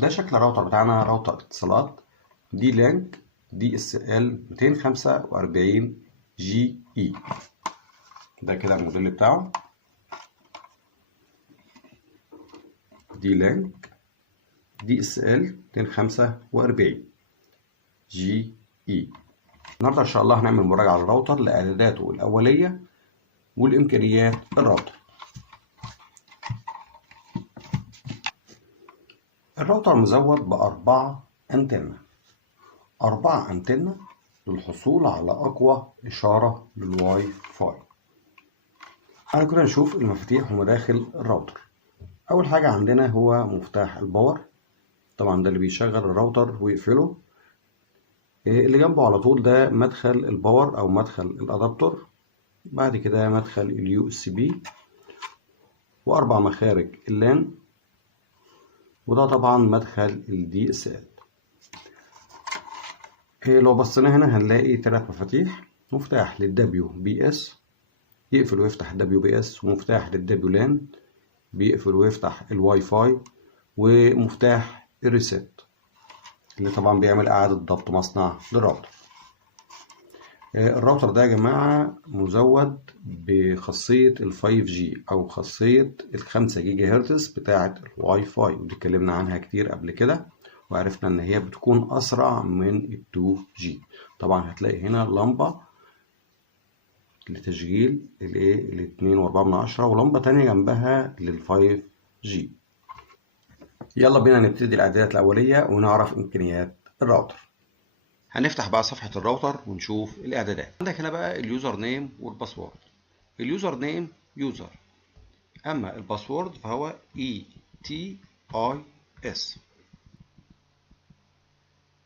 ده شكل الراوتر بتاعنا، راوتر اتصالات دي لينك DSL 245 GE. ده كده الموديل بتاعه، دي لينك DSL 245 GE. النهارده ان شاء الله هنعمل مراجعه على الراوتر لاعداداته الاوليه والامكانيات الراوتر. الراوتر مزود بأربعة أنتنة، 4 أنتنة للحصول على أقوى إشارة للواي فاي. أنا كده نشوف المفاتيح ومداخل الراوتر. أول حاجة عندنا هو مفتاح الباور، طبعا ده اللي بيشغل الراوتر ويقفله. اللي جنبه على طول ده مدخل الباور أو مدخل الأدابتور، بعد كده مدخل اليو اس بي، و4 مخارج اللان، وده طبعا مدخل الدي اس ال. لو بصينا هنا هنلاقي 3 مفاتيح، مفتاح للدبليو بي اس يقفل ويفتح الدبليو بي اس، ومفتاح للدبليو لان بيقفل ويفتح الواي فاي، ومفتاح الريسيت اللي طبعا بيعمل إعادة ضبط مصنع للراوتر. الراوتر ده يا جماعة مزود بخاصية ال 5G أو خاصية ال 5 جيجا هرتز بتاعة الواي فاي، ودي اتكلمنا عنها كتير قبل كده وعرفنا إن هي بتكون أسرع من ال 2G. طبعا هتلاقي هنا لمبة لتشغيل ال 2.4، ولمبة تانية جنبها لل 5G. يلا بينا نبتدي الإعدادات الأولية ونعرف إمكانيات الراوتر. هنفتح بقى صفحة الراوتر ونشوف الإعدادات. عندك هنا بقى اليوزر نيم والباسورد. اليوزر نيم يوزر، أما الباسورد فهو ETIS.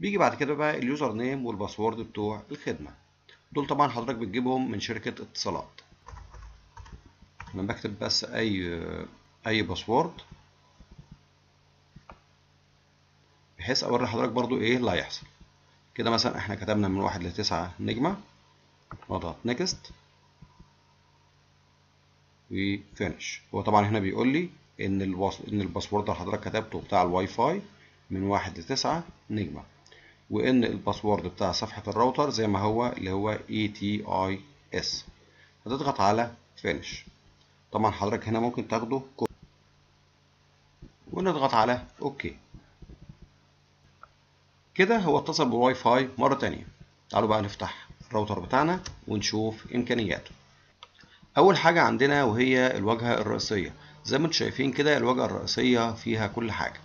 بيجي بعد كده بقى اليوزر نيم والباسورد بتوع الخدمة، دول طبعا حضرتك بتجيبهم من شركة اتصالات. أنا بكتب بس أي باسورد بحيث أوري حضرتك برضو إيه اللي هيحصل. كده مثلا إحنا كتبنا من 1 ل9 نجمة، واضغط نيكست وفينش. هو طبعا هنا بيقول لي ان الباسورد اللي حضرتك كتبته بتاع الواي فاي من 1 ل9 نجمة، وان الباسورد بتاع صفحة الراوتر زي ما هو اللي هو ETIS. هتضغط على فينش. طبعا حضرتك هنا ممكن تاخده ونضغط على اوكي. كده هو اتصل بالواي فاي مرة تانية. تعالوا بقى نفتح الراوتر بتاعنا ونشوف امكانياته. اول حاجة عندنا وهي الواجهة الرئيسية. زي ما انتم شايفين كده الواجهة الرئيسية فيها كل حاجة.